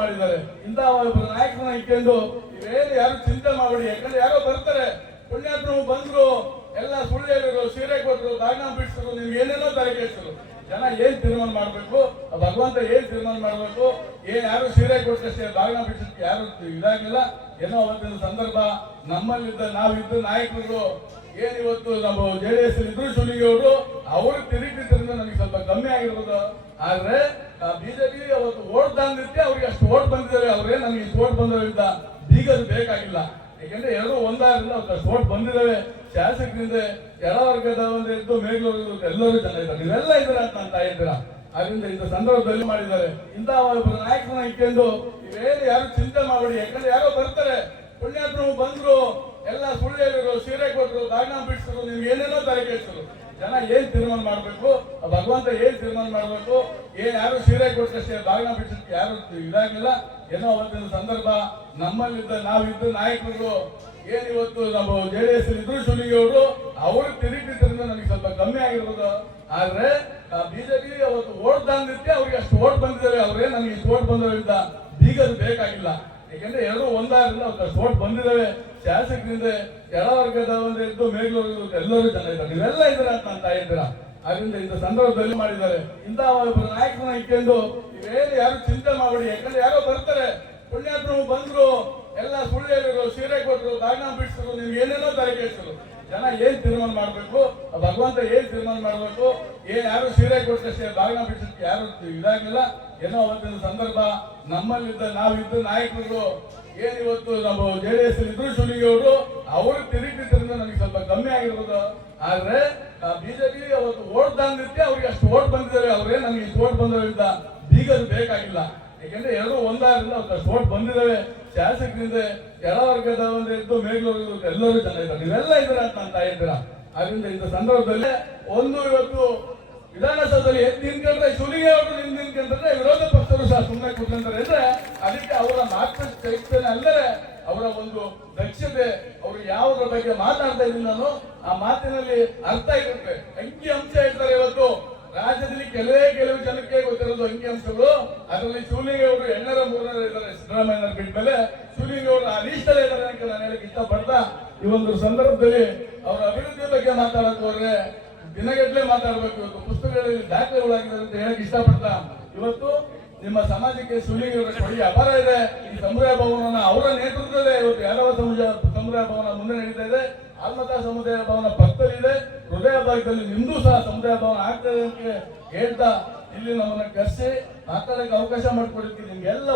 ಮಾಡಿದ್ದಾರೆ. ಇಂತಹ ಒಬ್ಬ ನಾಯಕನ ಇಟ್ಕೊಂಡು ಇವೇನು ಯಾರು ಚಿಂತೆ ಮಾಡಬೇಡಿ, ಯಾಕಂದ್ರೆ ಯಾರೋ ಬರ್ತಾರೆ. ಪುಣ್ಯಾತ್ಮರು ಬಂದ್ರು, ಎಲ್ಲ ಸುಳ್ಳು ಹೇಳಿದ್ರು ಸೀರೆ ಕೊಟ್ಟರು ದಾಗಣ ಬಿಡಿಸಿದ್ರು, ನಿಮ್ಗೆ ಏನೇನೋ ತಲೆ ಕೇಳಿಸಿದ್ರು ಜನ ಏನ್ ತೀರ್ಮಾನ ಮಾಡ್ಬೇಕು? ಭಗವಂತ ಏನ್ ತೀರ್ಮಾನ ಮಾಡ್ಬೇಕು? ಏನ್ ಯಾರು ಸೀರೆ ಕೊಟ್ಟಷ್ಟೇ ದಾಗಣ ಬಿಡಿಸಕ್ಕೆ ಯಾರು ಇದಾಗಿಲ್ಲ. ಏನೋ ಅವತ್ತಿನ ಸಂದರ್ಭ. ನಮ್ಮಲ್ಲಿದ್ದ ನಾವಿದ್ದ ನಾಯಕರು. ಏನಿವತ್ತು ನಮ್ಮ ಜೆ ಡಿ ಎಸ್ ಇದ್ರು ಶಿವಲಿಂಗಿ ಅವರು? ಅವರು ತಿರುಗಿದ್ರಿಂದ ನನಗೆ ಸ್ವಲ್ಪ ಕಮ್ಮಿ ಆಗಿರ್ಬೋದು ಆದ್ರೆ ಬಿಜೆಪಿ ಅವತ್ತು ಓಟ್ ತಂದಿದ್ದೆ ಅವ್ರಿಗೆ ಅಷ್ಟು ಓಟ್ ಬಂದಿದ್ದಾರೆ ಅವರೇ, ನನಗೆ ಇಷ್ಟು ಓಟ್ ಬಂದವರಿಂದ ಬೀಗದು ಬೇಕಾಗಿಲ್ಲ. ಯಾಕೆಂದ್ರೆ ಎರಡು ಒಂದಾದ್ರಿಂದ ಅವ್ರಿಗೆ ಅಷ್ಟು ಓಟ್ ಬಂದಿದ್ದಾವೆ. ಶಾಸಕರಿಂದ ಎಲ್ಲ ವರ್ಗದ ಒಂದು ಇದ್ದು ಮೇಲೂರು ಎಲ್ಲರೂ ಜನ ಇದ್ದಾರೆ. ನೀವೆಲ್ಲ ಇದ್ದೀರಾ ಅಂತ ನಾನು ಇದ್ದೀರಾ ಅದರಿಂದ ಇಂಥ ಸಂದರ್ಭದಲ್ಲಿ ಮಾಡಿದ್ದಾರೆ. ಇಂತಹ ಒಬ್ಬ ನಾಯಕನ ಇಟ್ಕೊಂಡು ಇವೇನು ಯಾರು ಚಿಂತೆ ಮಾಡಬೇಡಿ. ಯಾಕಂದ್ರೆ ಯಾರೋ ಬರ್ತಾರೆ. ಪುಣ್ಯಾತ್ರ ಬಂದ್ರು, ಎಲ್ಲ ಸುಳ್ಳು ಹೇಳಿದ್ರು, ಸೀರೆ ಕೊಟ್ಟರು ದಾಗನ ಬಿಡಿಸಿದ್ರು, ನಿಮ್ಗೆ ಏನೇನೋ ತಲೆ ಕೇಳಿಸಿದ್ರು ಜನ ಏನ್ ತೀರ್ಮಾನ ಮಾಡಬೇಕು? ಭಗವಂತ ಏನ್ ತೀರ್ಮಾನ ಮಾಡ್ಬೇಕು? ಏನ್ ಯಾರು ಸೀರೆ ಕೊಟ್ಟಷ್ಟೇ ಬಾಗಿನ ಬಿಡಿಸಕ್ಕೆ ಯಾರು ಇದಾಗಿಲ್ಲ. ಏನೋ ಅವತ್ತಿನ ಸಂದರ್ಭ, ನಮ್ಮಲ್ಲಿದ್ದ ನಾವಿದ್ದ ನಾಯಕರು ಏನ್ ಇವತ್ತು ನಮ್ಮ ಜೆ ಡಿ ಎಸ್ ಇದ್ರು ಶಿವಲಿಂಗಿ ಅವರು ತಿರುಗಿದ್ರಿಂದ ನಮಗೆ ಸ್ವಲ್ಪ ಕಮ್ಮಿ ಆಗಿರ್ಬೋದು. ಆದ್ರೆ ಬಿಜೆಪಿ ಅವತ್ತು ಓಟ್ ತಂದಿದ್ದೆ ಅವ್ರಿಗೆ ಅಷ್ಟು ಓಟ್ ಬಂದಿದ್ದಾರೆ. ಅವ್ರೇ ನಮಗೆ ಇಷ್ಟು ಓಟ್ ಬಂದವರಿಂದ ಬೀಗದು ಬೇಕಾಗಿಲ್ಲ. ಯಾಕಂದ್ರೆ ಎಲ್ಲರೂ ಒಂದಾಗಿಲ್ಲ ಓಟ್ ಬಂದಿದ್ದಾವೆ ಶಾಸಕರಿಂದ ಎಲ್ಲ ಒಂದು ಎದ್ದು ಮೇಲೂರು ಎಲ್ಲರೂ ಜನ ಇದ್ದಾರೆ ನೀವೆಲ್ಲ ಇದ್ದೀರಾ ಅಂತ ನಾನು ಇದ್ದೀರಾ ಅದರಿಂದ ಇಂಥ ಸಂದರ್ಭದಲ್ಲಿ ಮಾಡಿದ್ದಾರೆ. ಇಂತಹ ಒಬ್ಬ ನಾಯಕನ ಇಟ್ಕೊಂಡು ಇವೇನು ಯಾರು ಚಿಂತೆ ಮಾಡಬೇಡಿ. ಯಾಕಂದ್ರೆ ಯಾರೋ ಬರ್ತಾರೆ. ಪುಣ್ಯಾತ್ರ ಬಂದ್ರು, ಎಲ್ಲ ಸುಳ್ಳು ಸೀರೆ ಕೊಟ್ಟರು ದಾಗನ ಬಿಡಿಸಿದ್ರು, ನಿಮ್ಗೆ ಏನೇನೋ ತಲೆ ಕೇಳಿಸಿದ್ರು ಜನ ಏನ್ ತೀರ್ಮಾನ ಮಾಡಬೇಕು? ಭಗವಂತ ಏನ್ ತೀರ್ಮಾನ ಮಾಡಬೇಕು? ಏ ಯಾರು ಸೀರೆ ಕೊಟ್ಟಷ್ಟೇ ಬಾಗಿನ ಬಿಡಿಸಕ್ಕೆ ಯಾರು ಇದಾಗಿಲ್ಲ. ಏನೋ ಅವತ್ತಿನ ಸಂದರ್ಭ, ನಮ್ಮಲ್ಲಿದ್ದ ನಾವಿದ್ದ ನಾಯಕರು ಏನ್ ಇವತ್ತು ನಮ್ಮ ಜೆ ಡಿ ಎಸ್ ಇದ್ರು ಶಿವಲಿಂಗಿ ಅವರು ತಿರುಗಿದ್ರಿಂದ ನಮಗೆ ಸ್ವಲ್ಪ ಕಮ್ಮಿ ಆಗಿರ್ಬೋದು ಆದ್ರೆ ಬಿಜೆಪಿ ಅವತ್ತು ಓಟ್ ತಂದಿದ್ದೆ ಅವ್ರಿಗೆ ಅಷ್ಟು ಓಟ್ ಬಂದಿದ್ದಾರೆ ಅವ್ರೇ, ನಮಗೆ ಇಷ್ಟು ಓಟ್ ಬಂದಿರೋದ್ರಿಂದ ಬೀಗದು ಬೇಕಾಗಿಲ್ಲ. ಯಾಕೆಂದ್ರೆ ಎರಡು ಒಂದಾದ್ರಿಂದ ಅವ್ರಿಗೆ ಅಷ್ಟು ಓಟ್ ಬಂದಿದ್ದಾವೆ ಶಾಸಕರಿಂದ ವರ್ಗದ ಒಂದು ಇದ್ದು ಮೇಘಲೂರು ಎಲ್ಲರೂ ಜನ ಇದ್ದಾರೆ ನೀವೆಲ್ಲ ಇದ್ದೀರಾ ಅಂತ ಅಂತ ಇದ್ದೀರಾ ಅದರಿಂದ ಇಂಥ ಸಂದರ್ಭದಲ್ಲಿ ಒಂದು ಇವತ್ತು ವಿಧಾನಸೌಧದಲ್ಲಿ ಎದ್ದು ನಿಂತ್ಕೊಂಡ್ರೆ ಸುಲಿಗೆ ಅವರು ನಿಂತು ನಿಂತ್ಕೊಂಡ್ರೆ ವಿರೋಧ ಪಕ್ಷರು ಸಹ ಸುಮ್ಮನೆ ಕೂತ್ಕೊಂತಾರೆ ಅಂದ್ರೆ ಅದಕ್ಕೆ ಅವರ ಮಾತ್ರ ಚೈತನ್ಯ ಅಲ್ಲದೆ ಅವರ ಒಂದು ದಕ್ಷತೆ, ಅವರು ಯಾವುದ್ರ ಬಗ್ಗೆ ಮಾತಾಡ್ತಾ ಇದ್ದೀನಿ ನಾನು, ಆ ಮಾತಿನಲ್ಲಿ ಅರ್ಥ ಇರುತ್ತೆ. ಅಂಕಿ ಅಂಶ ಇರ್ತಾರೆ ಇವತ್ತು. ರಾಜ್ಯದಲ್ಲಿ ಕೆಲವೇ ಕೆಲವು ಜನಕ್ಕೆ ಗೊತ್ತಿರೋದು ಅಂಕಿ ಅಂಶಗಳು ಅದರಲ್ಲಿ ಶಿವಲಿಂಗಿ ಅವರು ಎಣ್ಣರ ಮೂರನೇ ಇದ್ದಾರೆ ಸಿದ್ದರಾಮಯ್ಯ ಬಿಟ್ಟ ಮೇಲೆ. ಆ ಲೀಸ್ಟಲ್ಲಿ ಇದ್ದಾರೆ ಅಂತ ನಾನು ಹೇಳಕ್ ಇಷ್ಟಪಡ್ತಾ ಈ ಒಂದು ಸಂದರ್ಭದಲ್ಲಿ ಅವರ ಅಭಿವೃದ್ಧಿ ಬಗ್ಗೆ ಮಾತಾಡಕ್ ಹೋದ್ರೆ, ದಿನಗಟ್ಟಲೆ ಮಾತಾಡಬೇಕು. ಇವತ್ತು ಪುಸ್ತಕಗಳಲ್ಲಿ ದಾಖಲೆಗಳಾಗಿದೆ ಅಂತ ಹೇಳಕ್ ಇಷ್ಟಪಡ್ತಾ ಇವತ್ತು ನಿಮ್ಮ ಸಮಾಜಕ್ಕೆ ಸುಳ್ಳಿಗೆ ಕೊಡಿ ಅಪಾರ ಇದೆ. ಈ ಸಮುದಾಯ ಭವನ ಅವರ ನೇತೃತ್ವದಲ್ಲೇ ಇವತ್ತು ಯಾದವ ಸಮುದಾಯ ಸಮುದಾಯ ಭವನ ಮುಂದೆ ನಡೀತಾ ಇದೆ. ಆಲ್ಮತ ಸಮುದಾಯ ಭವನ ಪಕ್ಕದಲ್ಲಿದೆ ಹೃದಯ ಭಾಗದಲ್ಲಿ ನಿಮ್ದು ಸಹ ಸಮುದಾಯ ಭವನ ಆಗ್ತದೆ ಅಂತ ಹೇಳ್ತಾ ಇಲ್ಲಿ ನಮ್ಮನ್ನ ಕರೆಸಿ ಮಾತಾಡಕ್ಕೆ ಅವಕಾಶ ಮಾಡಿಕೊಡಿದ್ವಿ ನಿಮ್ಗೆಲ್ಲ